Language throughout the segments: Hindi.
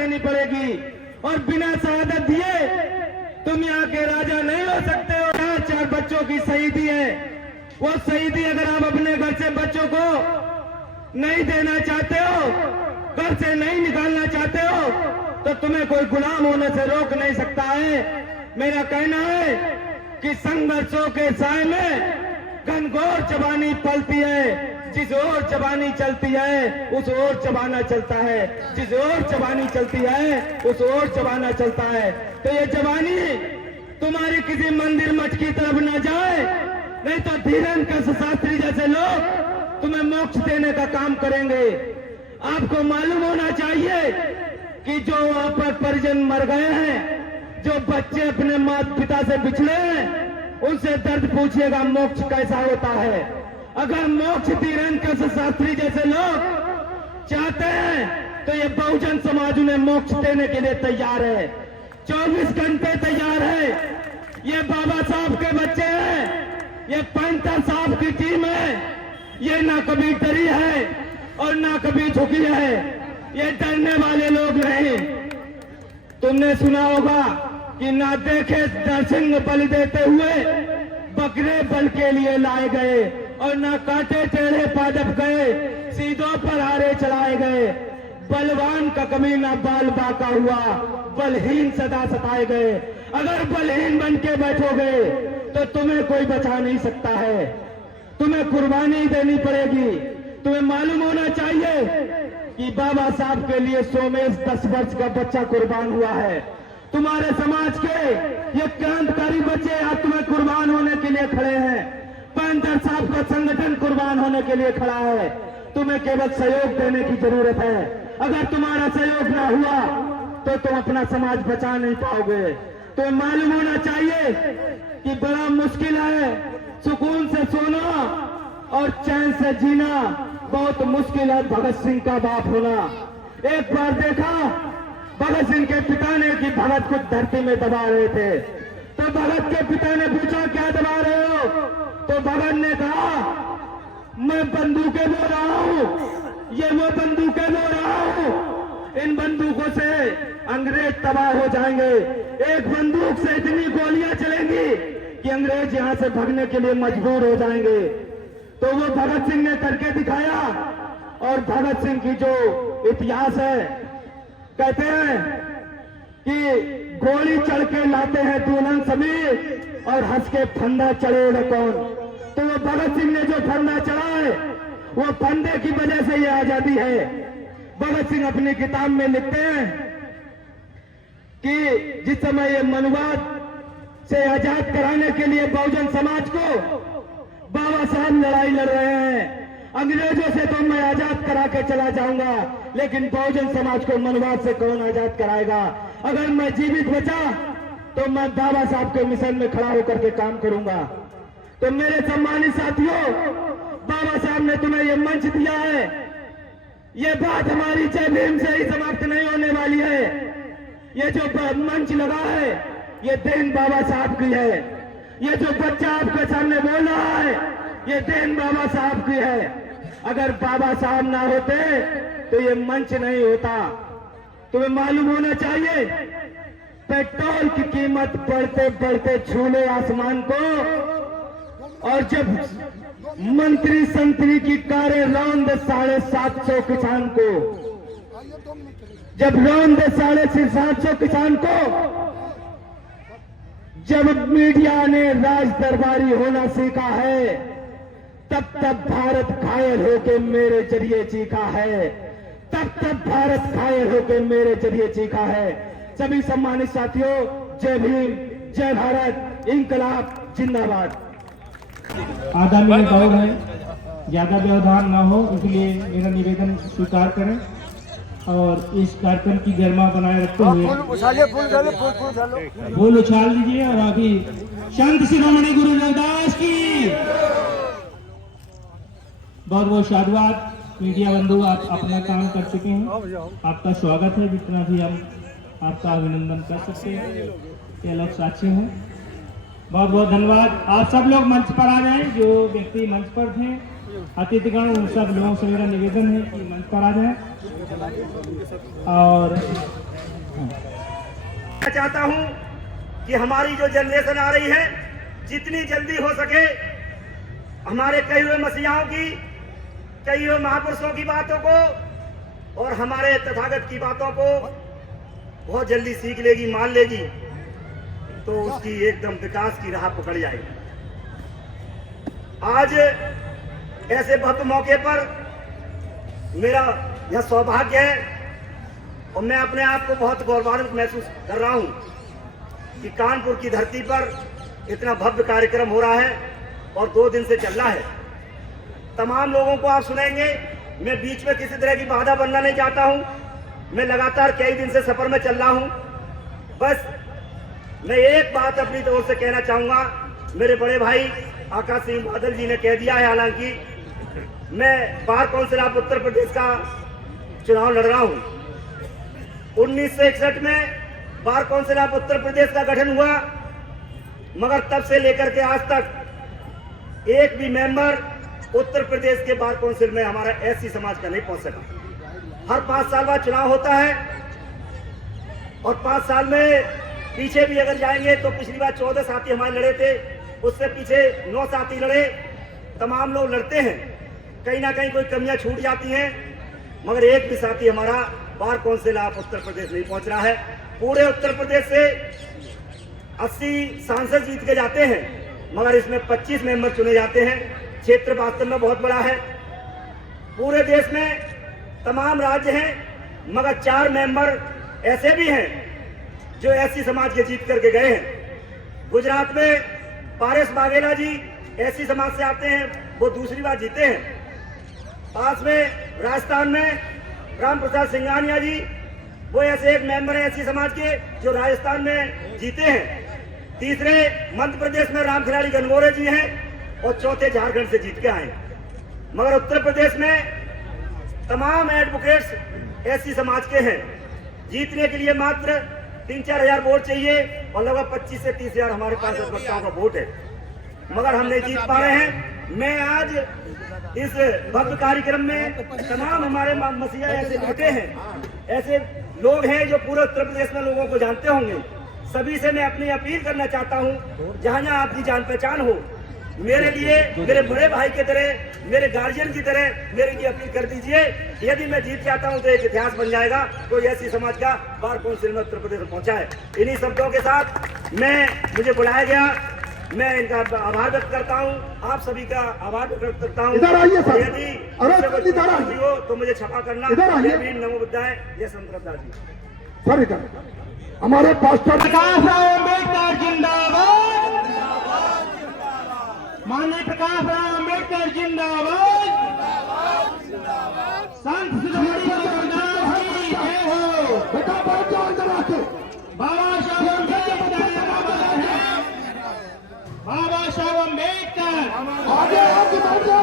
देनी पड़ेगी और बिना शहादत दिए तुम यहाँ के राजा नहीं हो सकते हो। 4 बच्चों की शहीदी है, वो शहीदी अगर आप अपने घर से बच्चों को नहीं देना चाहते हो, घर से नहीं निकालना चाहते हो, तो तुम्हें कोई गुलाम होने से रोक नहीं सकता है। मेरा कहना है कि संघर्षों के साए में घनघोर चबानी पलती है, जिस ओर चबानी चलती है उस ओर चबाना चलता है, जिस ओर चबानी चलती है उस ओर चबाना चलता है। तो ये चबानी तुम्हारी किसी मंदिर मठ की तरफ न जाए, नहीं तो धीरेन्द्र शास्त्री जैसे लोग तुम्हें मोक्ष देने का काम करेंगे। आपको मालूम होना चाहिए कि जो वहां पर परिजन मर गए हैं, जो बच्चे अपने माता पिता से बिछड़े हैं, उनसे दर्द पूछिएगा मोक्ष कैसा होता है। अगर मोक्ष धीरेन्द्र शास्त्री जैसे लोग चाहते हैं तो ये बहुजन समाज उन्हें मोक्ष देने के लिए तैयार है, 24 घंटे तैयार है। ये बाबा साहब के बच्चे हैं, ये पैंतर साहब की टीम है, ये ना कभी डरी है और ना कभी झुकी है, ये डरने वाले लोग नहीं। तुमने सुना होगा कि ना देखे नरसिंह बलि देते हुए बकरे बल के लिए लाए गए, और ना कांटे टेढ़े पादप गए, सीधों पर हारे चलाए गए। बलवान का कभी ना बाल बाका हुआ, बलहीन सदा सताए गए। अगर बलहीन बन के बैठोगे तो तुम्हें कोई बचा नहीं सकता है, तुम्हें कुर्बानी देनी पड़ेगी। तुम्हें मालूम होना चाहिए कि बाबा साहब के लिए सोमेश 10 वर्ष का बच्चा कुर्बान हुआ है। तुम्हारे समाज के ये क्रांतिकारी बच्चे आज तुम्हें कुर्बान होने के लिए खड़े हैं। पैंतर साहब का संगठन कुर्बान होने के लिए खड़ा है। तुम्हें केवल सहयोग देने की जरूरत है। अगर तुम्हारा सहयोग ना हुआ तो तुम अपना समाज बचा नहीं पाओगे। तुम्हें मालूम होना चाहिए कि बड़ा मुश्किल है सुकून से सोना और चैन से जीना, बहुत मुश्किल है भगत सिंह का बाप होना। एक बार देखा भगत सिंह के पिता ने कि भगत को धरती में दबा रहे थे, तो भगत के पिता ने पूछा क्या दबा रहे हो, तो भगत ने कहा मैं बंदूकें बो रहा हूं, ये वो बंदूकें बो रहा हूं, इन बंदूकों से अंग्रेज तबाह हो जाएंगे। एक बंदूक से इतनी गोलियां चलेंगी कि अंग्रेज यहां से भागने के लिए मजबूर हो जाएंगे। तो वो भगत सिंह ने करके दिखाया, और भगत सिंह की जो इतिहास है, कहते हैं कि गोली चढ़ के लाते हैं दुल्हन समीर और हंस के फंदा चढ़ेगा कौन। तो वो भगत सिंह ने जो फंदा चढ़ा है, वो फंदे की वजह से ये आजादी है। भगत सिंह अपनी किताब में लिखते हैं कि जिस समय ये मनुवाद से आजाद कराने के लिए बहुजन समाज को बाबा साहब लड़ाई लड़ रहे हैं, अंग्रेजों से तो मैं आजाद करा के चला जाऊंगा, लेकिन बहुजन समाज को मनुवाद से कौन आजाद कराएगा। अगर मैं जीवित बचा तो मैं बाबा साहब के मिशन में खड़ा होकर के काम करूंगा। तो मेरे सम्मानित साथियों, बाबा साहब ने तुम्हें यह मंच दिया है, ये बात हमारी जय भीम से ही समाप्त नहीं होने वाली है। ये जो मंच लगा है ये देन बाबा साहब की है। ये जो बच्चा आपके सामने बोल रहा है ये देन बाबा साहब की है। अगर बाबा साहब ना होते तो ये मंच नहीं होता। तुम्हें मालूम होना चाहिए पेट्रोल की कीमत बढ़ते बढ़ते छूले आसमान को, और जब मंत्री संतरी की कारें रौंद 750 किसान को, जब रौंद 750 किसान को, जब मीडिया ने राज दरबारी होना सीखा है, तब तब भारत घायल होके मेरे जरिए चीखा है, तब तब भारत घायल होके मेरे जरिए चीखा है। सभी सम्मानित साथियों, जय भीम, जय भारत, इंकलाब जिंदाबाद। आधा मिनट और है, ज्यादा व्यवधान ना हो, इसलिए मेरा निवेदन स्वीकार करें और इस कार्यक्रम की गरिमा बनाए रखते हुए फूल उछाल दीजिए। और अभी संत शिरोमणि गुरु रविदास की बहुत बहुत साधुवाद। मीडिया बंधु, आप अपना काम कर चुके हैं, आपका स्वागत है। जितना भी हम आपका अभिनंदन कर सकते हैं, ये लोग साक्षी हैं। बहुत बहुत धन्यवाद। आप सब लोग मंच पर आ जाएं, जो व्यक्ति मंच पर थे, अतिथिगण, उन सब लोगों से मेरा निवेदन है कि मंच पर आ जाएं। और चाहता हूं कि हमारी जो जनरेशन आ रही है, जितनी जल्दी हो सके हमारे कई हुए मसीहाओं की, कई हुए महापुरुषों की बातों को और हमारे तथागत की बातों को बहुत जल्दी सीख लेगी, मान लेगी, तो उसकी एकदम विकास की राह पकड़ जाएगी। आज ऐसे भव्य मौके पर मेरा यह सौभाग्य है और मैं अपने आप को बहुत गौरवान्वित महसूस कर रहा हूं कि कानपुर की धरती पर इतना भव्य कार्यक्रम हो रहा है और 2 दिन से चल रहा है। तमाम लोगों को आप सुनेंगे, मैं बीच में किसी तरह की बाधा बनना नहीं चाहता हूं। मैं लगातार कई दिन से सफर में चल रहा हूं। बस मैं एक बात अपनी तरफ से कहना चाहूंगा, मेरे बड़े भाई आकाश सिंह बादल जी ने कह दिया है, हालांकि मैं bar council of Uttar Pradesh का चुनाव लड़ रहा हूं। 1961 में bar council of Uttar Pradesh का गठन हुआ, मगर तब से लेकर के आज तक एक भी मेंबर उत्तर प्रदेश के बार काउंसिल में हमारा एससी समाज का नहीं पहुंच सका। हर 5 साल बाद चुनाव होता है और 5 साल में पीछे भी अगर जाएंगे तो पिछली बार 14 साथी हमारे लड़े थे, उससे पीछे 9 साथी लड़े। तमाम लोग लड़ते हैं, कहीं ना कहीं कोई कमियां छूट जाती हैं, मगर एक भी साथी हमारा bar council of Uttar Pradesh नहीं पहुंच रहा है। पूरे उत्तर प्रदेश से 80 सांसद जीत के जाते हैं, मगर इसमें 25 मेंबर चुने जाते हैं। क्षेत्र वास्तव में बहुत बड़ा है। पूरे देश में तमाम राज्य हैं, मगर 4 मेंबर ऐसे भी हैं जो एससी समाज के जीत करके गए हैं। गुजरात में पारस बाघेला जी एससी समाज से आते हैं, वो दूसरी बार जीते हैं। पास में राजस्थान में राम प्रसाद सिंघानिया जी, वो ऐसे एक मेंबर हैं एससी समाज के जो राजस्थान में जीते हैं। तीसरे मध्य प्रदेश में राम खिलाड़ी गनगोरे जी हैं और चौथे झारखंड से जीत के आए। मगर उत्तर प्रदेश में तमाम एडवोकेट्स एससी समाज के हैं। जीतने के लिए मात्र 3-4 हजार वोट चाहिए और लगभग 25 से 30 हजार हमारे पास वक्ताओं का वोट है, मगर हम नहीं जीत पा रहे हैं। मैं आज इस भव्य कार्यक्रम में तमाम हमारे मसीहा ऐसे बेटे हैं, ऐसे लोग हैं जो पूरे उत्तर प्रदेश में लोगों को जानते होंगे। सभी से मैं अपनी अपील करना चाहता हूं, जहां जहां आपकी जान पहचान हो, मेरे लिए मेरे बड़े भाई की तरह, मेरे गार्जियन की तरह मेरे लिए अपील कर दीजिए। यदि मैं जीत जाता हूं तो एक इतिहास बन जाएगा, कोई ऐसी समाज का बार काउंसिल में उत्तर प्रदेश में पहुंचा है। इन्हीं शब्दों के साथ मुझे बुलाया गया, मैं इनका आभार व्यक्त करता हूं, आप सभी का आभार व्यक्त करता हूं। यदि हो तो मुझे क्षमा करना। नमो बुद्धाय, जय संत रविदास जी। सर इधर हमारे पास्टर प्रकाश राव अम्बेडकर जिंदाबाद, माननीय प्रकाश राव अम्बेडकर जिंदाबाद, संत शिरोमणि गुरु रविदास की जय हो। बेटा बैठ जाओ इधर आके। बाबा साहब अम्बेडकर है, बाबा साहब अम्बेडकर आगे आके बैठ जाओ।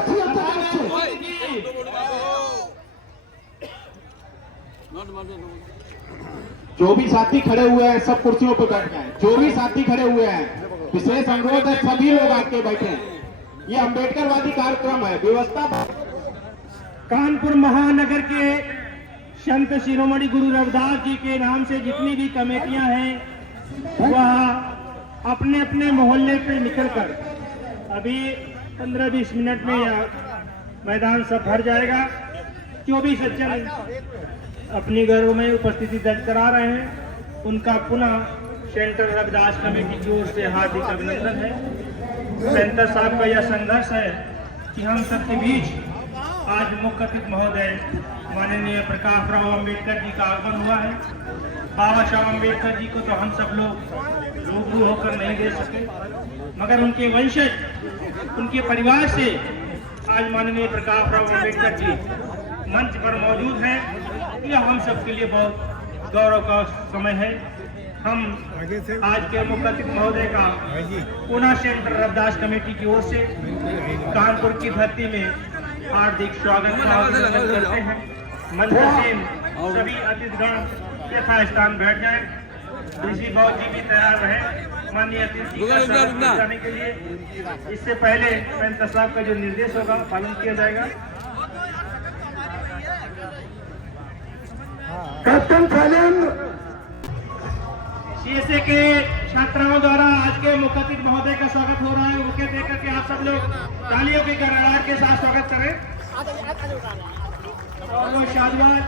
जो भी साथी खड़े हुए हैं सब कुर्सियों पर बैठ जाएं। जो भी साथी खड़े हुए हैं, विशेष अनुरोध है सभी लोग आके बैठे। ये अम्बेडकरवादी कार्यक्रम है, व्यवस्था। कानपुर महानगर के संत शिरोमणि गुरु रविदास जी के नाम से जितनी भी कमेटियां हैं वह अपने अपने मोहल्ले पे निकलकर अभी 15-20 मिनट में यह मैदान सब भर जाएगा। 24 सज्जन अपनी घरों में उपस्थिति दर्ज करा रहे हैं, उनका पुनः सेंटर रविदास कमेटी की ओर से हार्दिक अभिनंदन है। सेंटर साहब का यह संघर्ष है कि हम सबके बीच आज मुख्य अतिथि महोदय माननीय प्रकाश राव अम्बेडकर जी का आगमन हुआ है। बाबा साहब अम्बेडकर जी को तो हम सब लोग रूबरू होकर नहीं दे सके, मगर उनके वंशज, उनके परिवार से आज माननीय प्रकाश राव अम्बेडकर जी मंच पर मौजूद हैं। यह हम सब के लिए बहुत गौरव का समय है। हम आज के मुख्य अतिथि महोदय का पुनः सेंटर रविदास कमेटी की ओर से कानपुर की धरती में हार्दिक स्वागत करते हैं। मंच से सभी अतिथिगण यथा स्थान बैठ जाएं। ऋषि बौद्ध जी भी तैयार रहे माननीय अतिथि का स्वागत करने के लिए। इससे पहले सेंटर साहब का जो निर्देश होगा पालन किया जाएगा। कैप्टन शैलेंद्र सीएसए के छात्राओं द्वारा आज के मुख्य अतिथि महोदय का स्वागत हो रहा है। उनके देख करके आप सब लोग तालियों की गड़गड़ाहट के साथ स्वागत करें। और वो शादवाद,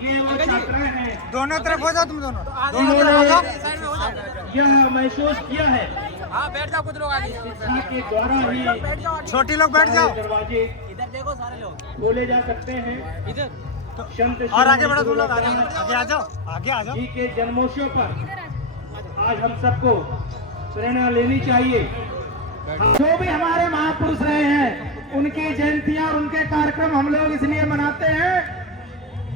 ये वो छात्राएं हैं, दोनों तरफ हो जाओ, तुम दोनों जिन्होंने यह महसूस किया है हाँ बैठ जाओ, कुछ लोग आगे शिक्षा के द्वारा ही छोटी लोग बैठ जाओ, दरवाजे इधर देखो सारे लोग खोले जा सकते हैं। इधर संत और आगे बढ़ो, तुम लोग आगे आ जाओ, आगे आ जाओ। जी के जन्मोत्सव पर आज हम सबको प्रेरणा लेनी चाहिए। जो भी हमारे महापुरुष रहे हैं उनकी जयंतियां और उनके कार्यक्रम हम लोग इसलिए मनाते हैं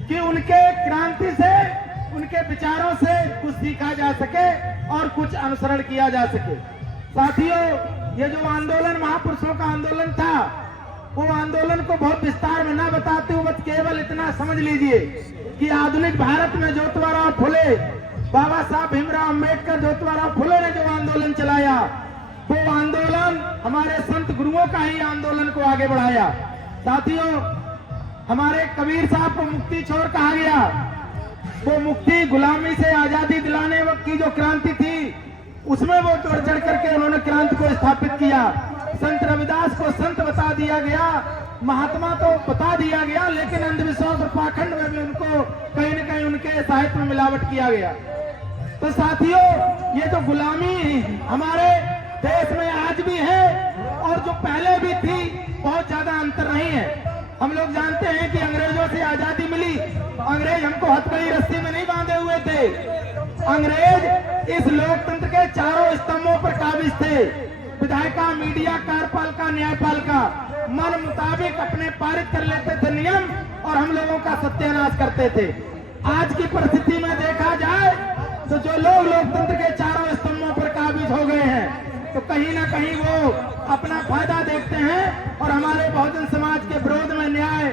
कि उनके क्रांति से, उनके विचारों से कुछ सीखा जा सके और कुछ अनुसरण किया जा सके। साथियों, ये जो आंदोलन महापुरुषों का आंदोलन था, वो आंदोलन को बहुत विस्तार में न बताते हुए केवल इतना समझ लीजिए कि आधुनिक भारत में ज्योतिराव फुले, बाबा साहब भीमराव अम्बेडकर, ज्योतिराव फुले ने जो आंदोलन चलाया, वो आंदोलन हमारे संत गुरुओं का ही आंदोलन को आगे बढ़ाया। साथियों, हमारे कबीर साहब को मुक्ति छोर कहा गया। वो मुक्ति गुलामी से आजादी दिलाने वक्त की जो क्रांति थी, उसमें वो बढ़ चढ़ करके उन्होंने क्रांति को स्थापित किया। संत रविदास को संत बता दिया गया, महात्मा तो बता दिया गया, लेकिन अंधविश्वास और पाखंड में भी उनको कहीं न कहीं उनके साहित्य में मिलावट किया गया। तो साथियों, ये जो गुलामी हमारे देश में आज भी है और जो पहले भी थी, बहुत ज्यादा अंतर नहीं है। हम लोग जानते हैं कि अंग्रेजों से आजादी मिली, अंग्रेज हमको हथकड़ी रस्सी में नहीं बांधे हुए थे। अंग्रेज इस लोकतंत्र के चारों स्तंभों पर काबिज थे। विधायिका, मीडिया, कार्यपालिका, न्यायपालिका मन मुताबिक अपने पारित कर लेते थे नियम और हम लोगों का सत्यानाश करते थे। आज की परिस्थिति में देखा जाए तो जो लोग लोकतंत्र के चारों स्तंभों पर काबिज हो गए हैं, तो कहीं ना कहीं वो अपना फायदा देखते हैं और हमारे बहुजन समाज के विरोध में न्याय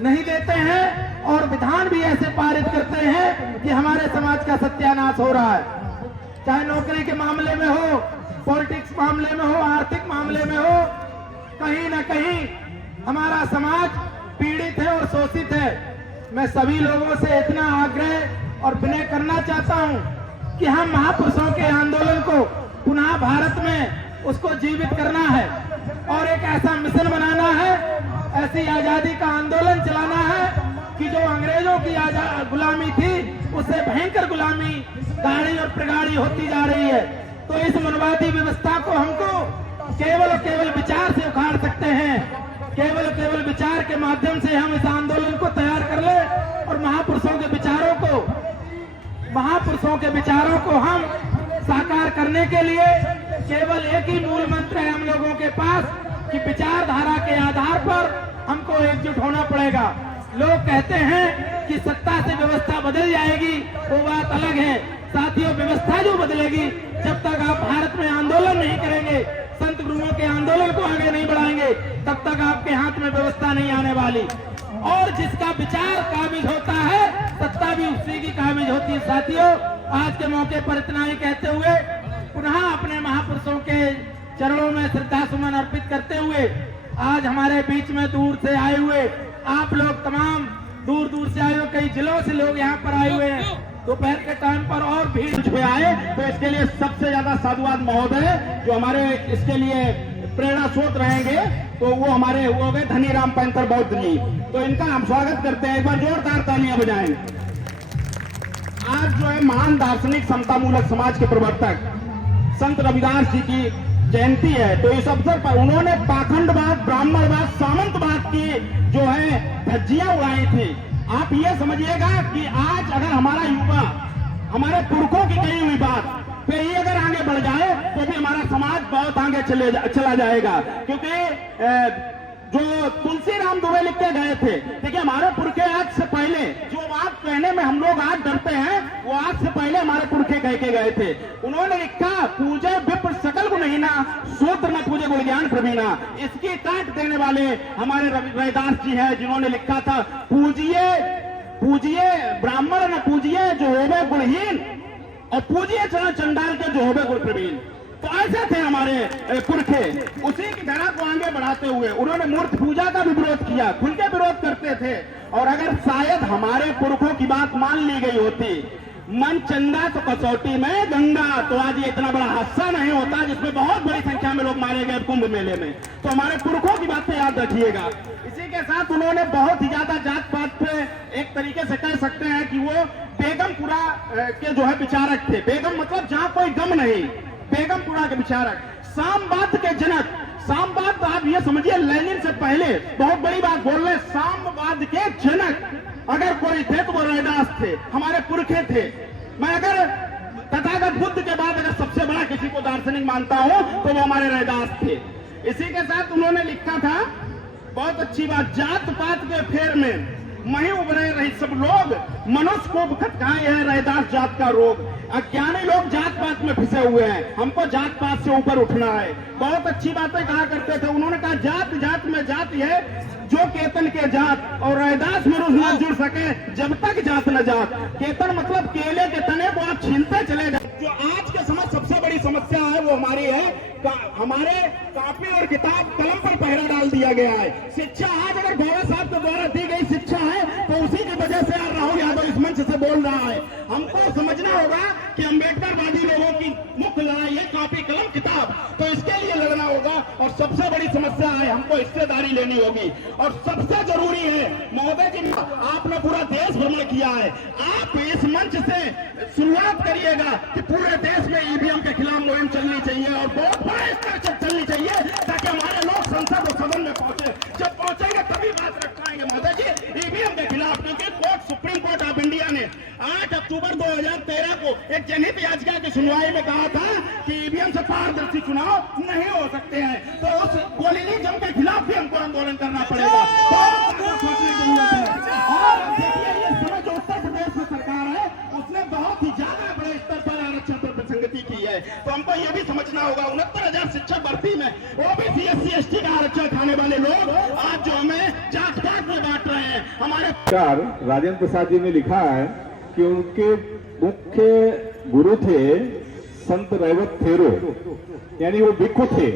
नहीं देते हैं और विधान भी ऐसे पारित करते हैं कि हमारे समाज का सत्यानाश हो रहा है। चाहे नौकरी के मामले में हो, पॉलिटिक्स मामले में हो, आर्थिक मामले में हो, कहीं ना कहीं हमारा समाज पीड़ित है और शोषित है। मैं सभी लोगों से इतना आग्रह और विनय करना चाहता हूं कि हम महापुरुषों के आंदोलन को पुनः भारत में उसको जीवित करना है और एक ऐसा मिशन बनाना है, ऐसी आजादी का आंदोलन चलाना है कि जो अंग्रेजों की गुलामी थी, उससे भयंकर गुलामी गाड़ी और प्रगाड़ी होती जा रही है। तो इस मनवादी व्यवस्था को हमको केवल और केवल विचार से उखाड़ सकते हैं। केवल और केवल विचार के माध्यम से हम इस आंदोलन को तैयार कर ले और महापुरुषों के विचारों को हम साकार करने के लिए केवल एक ही मूल मंत्र है हम लोगों के पास कि विचारधारा के आधार पर हमको एकजुट होना पड़ेगा। लोग कहते हैं कि सत्ता से व्यवस्था बदल जाएगी, वो बात अलग है। साथियों, व्यवस्था जो बदलेगी, जब तक आप भारत में आंदोलन नहीं करेंगे, संत गुरुओं के आंदोलन को आगे नहीं बढ़ाएंगे, तब तक आपके हाथ में व्यवस्था नहीं आने वाली। और जिसका विचार काबिज होता है, सत्ता भी उसी की काबिज होती है। साथियों, आज के मौके पर इतना ही कहते हुए पुनः अपने महापुरुषों के चरणों में श्रद्धा सुमन अर्पित करते हुए आज हमारे बीच में दूर से आए हुए आप लोग, तमाम दूर दूर से आए हुए, कई जिलों से लोग यहाँ पर आए हुए हैं। दोपहर के टाइम पर और भीड़ में आए, तो इसके लिए सबसे ज्यादा साधुवाद महोदय जो हमारे इसके लिए प्रेरणा स्रोत रहेंगे, तो वो हमारे वो गए धनीराम पैंथर बौद्ध जी। तो इनका हम स्वागत करते हैं, एक बार जोरदार तालियां बजाएं। आज जो है महान दार्शनिक समतामूलक समाज के प्रवर्तक संत रविदास जी की जयंती है, तो इस अवसर पर उन्होंने पाखंडवाद, ब्राह्मणवाद, सामंतवाद की जो है धज्जियां उड़ाई थी। आप ये समझिएगा कि आज अगर हमारा युवा हमारे पुरखों की कही हुई बात पे ये अगर आगे बढ़ जाए तो भी हमारा समाज बहुत आगे चला जाएगा। क्योंकि जो तुलसीराम दुबे लिख के गए थे, देखिए हमारे पुरखे आज से पहले जो बात कहने में हम लोग आज डरते हैं, वो आज से पहले हमारे पुरखे कह के गए थे। उन्होंने लिखा, पूजे विप्र सकल को नहीं ना, सूत्र न पूजे गुण ज्ञान प्रवीणा। इसकी काट देने वाले हमारे रविदास जी हैं, जिन्होंने लिखा था, पूजिए ब्राह्मण न पूजिए जो होवे गुणहीन, और पूजिए चंडाल के जो होवे गुण प्रवीण। तो ऐसे थे हमारे पुरखे। उसी की धारा को आगे बढ़ाते हुए उन्होंने मूर्ति पूजा का भी विरोध किया, खुल के विरोध करते थे। और अगर शायद हमारे पुरखों की बात मान ली गई होती मन चंदा तो कसौटी में गंगा। तो आज ये इतना बड़ा हादसा नहीं होता जिसमें बहुत बड़ी संख्या में लोग मारे गए कुंभ मेले में। तो हमारे पुरखों की बातें याद रखिएगा। इसी के साथ उन्होंने बहुत ही ज्यादा जात पात पे एक तरीके से कह सकते हैं कि वो बेगमपुरा के जो है विचारक थे। बेगम मतलब जहां कोई गम नहीं, बेगमपुरा के विचारक, सामवाद के जनक। सामवाद आप ये समझिए लेनिन से पहले, बहुत बड़ी बात बोल रहे, सामवाद के जनक अगर कोई थे तो वो रैदास थे, हमारे पुरखे थे। मैं अगर तथागत बुद्ध के बाद अगर सबसे बड़ा किसी को दार्शनिक मानता हूं तो वो हमारे रैदास थे। इसी के साथ उन्होंने लिखा था बहुत अच्छी बात, जात पात के फेर में मही उभरे रही सब लोग, मनुष्य को खटकाए है रैदास जात का रोग। अज्ञानी लोग जात पात में फंसे हुए हैं, हमको जात पात से ऊपर उठना है। बहुत अच्छी बातें कहा करते थे। उन्होंने कहा जात जात में जाति है जो केतन के जात, और रैदास में रोज न जुड़ सके जब तक जात न जात। केतन मतलब केले के तने को आप छीनते चले जाए। जो आज के समय सबसे बड़ी समस्या है वो हमारी है, हमारे कॉपी और किताब कलम पर पहरा डाल दिया गया है। शिक्षा आज अगर बाबा साहब के द्वारा दी गई शिक्षा है तो उसी की वजह से राहुल यादव इस मंच से बोल रहा है। हमको समझना होगा कि अम्बेडकरवादी लोगों की मुख्य लड़ाई है कॉपी कलम किताब, तो इसके लिए लड़ना होगा। और सबसे बड़ी समस्या है हमको हिस्सेदारी लेनी होगी। और सबसे जरूरी है महोदय जी, आपने पूरा देश भ्रमण किया है, आप इस मंच से शुरुआत करिएगा कि पूरे देश में ईवीएम के खिलाफ मुहिम चलनी चाहिए और बहुत बड़े स्तर से चलनी चाहिए, ताकि हमारे लोग संसद और सदन में पहुंचे। जब पहुंचेंगे तभी बात रख पाएंगे महोदय जी ईवीएम के खिलाफ। क्योंकि court, supreme court of India ने 8 अक्टूबर 2013 को एक जनहित याचिका की सुनवाई में कहा था कि ईवीएम से पारदर्शी चुनाव नहीं हो सकते हैं। तो उस गोलीनिज्म के खिलाफ भी हमको आंदोलन करना पड़ेगा। सोचने की जरूरत है। और देखिए ये समय जो उत्तर प्रदेश में सरकार है उसने बहुत ही ज्यादा बड़े स्तर पर आरक्षण पर विसंगति की है। तो हमको ये भी समझना होगा 69,000 शिक्षक भर्ती में ओबीसी SC ST का आरक्षण खाने वाले लोग आज जो हमें जात पात में बांट रहे हैं। हमारे राजेंद्र प्रसाद जी ने लिखा है कि उनके मुख्य गुरु थे संत रैवत थेरो, यानी वो भिक्खु थे।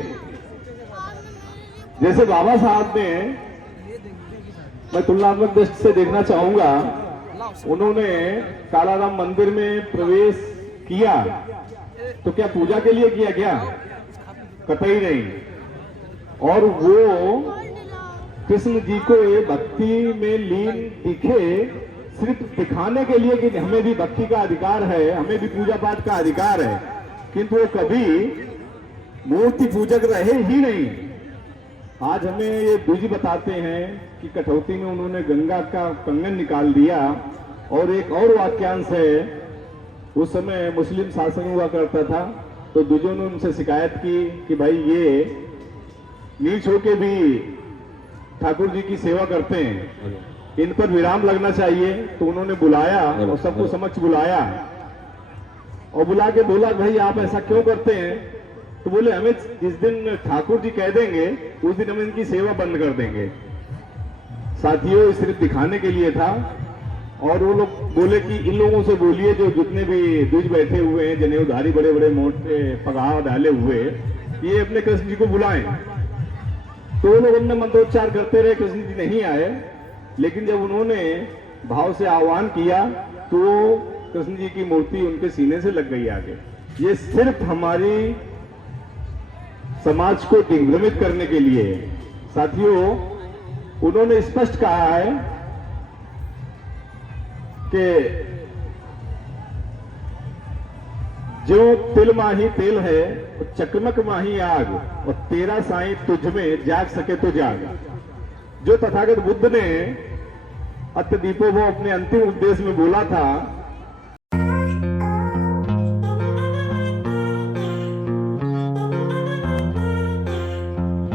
जैसे बाबा साहब ने, मैं तुलनात्मक दृष्टि से देखना चाहूंगा, उन्होंने कालाराम मंदिर में प्रवेश किया तो क्या पूजा के लिए किया? क्या? कतई नहीं। और वो कृष्ण जी को भक्ति में लीन दिखे सिर्फ दिखाने के लिए कि हमें भी भक्ति का अधिकार है, हमें भी पूजा पाठ का अधिकार है, किंतु वो कभी मूर्ति पूजक रहे ही नहीं। आज हमें ये दूजी बताते हैं कि कठौती में उन्होंने गंगा का कंगन निकाल दिया। और एक और वाक्यांश है, उस समय मुस्लिम शासन हुआ करता था तो दूजों ने उनसे शिकायत की कि भाई ये नीच होके भी ठाकुर जी की सेवा करते हैं, इन पर विराम लगना चाहिए। तो उन्होंने बुलाया और सबको समक्ष बुलाया और बुला के बोला भाई आप ऐसा क्यों करते हैं? तो बोले हमें जिस दिन ठाकुर जी कह देंगे उस दिन हम इनकी सेवा बंद कर देंगे। साथियों सिर्फ दिखाने के लिए था। और वो लोग बोले कि इन लोगों से बोलिए जो जितने भी द्विज बैठे हुए हैं, जनेऊधारी बड़े बड़े मोटे पगहा डाले हुए, ये अपने कृष्ण जी को बुलाएं। तो वो लोग उनने मंत्रोच्चार करते रहे, कृष्ण जी नहीं आए। लेकिन जब उन्होंने भाव से आह्वान किया तो कृष्ण जी की मूर्ति उनके सीने से लग गई आगे। ये सिर्फ हमारी समाज को दिग्भ्रमित करने के लिए है। साथियों उन्होंने स्पष्ट कहा है कि जो तिल माही तेल है, चकमक माही आग, और तेरा साईं तुझ में जाग सके तो जाग। जो तथागत बुद्ध ने अत्यदीपो वो अपने अंतिम उपदेश में बोला था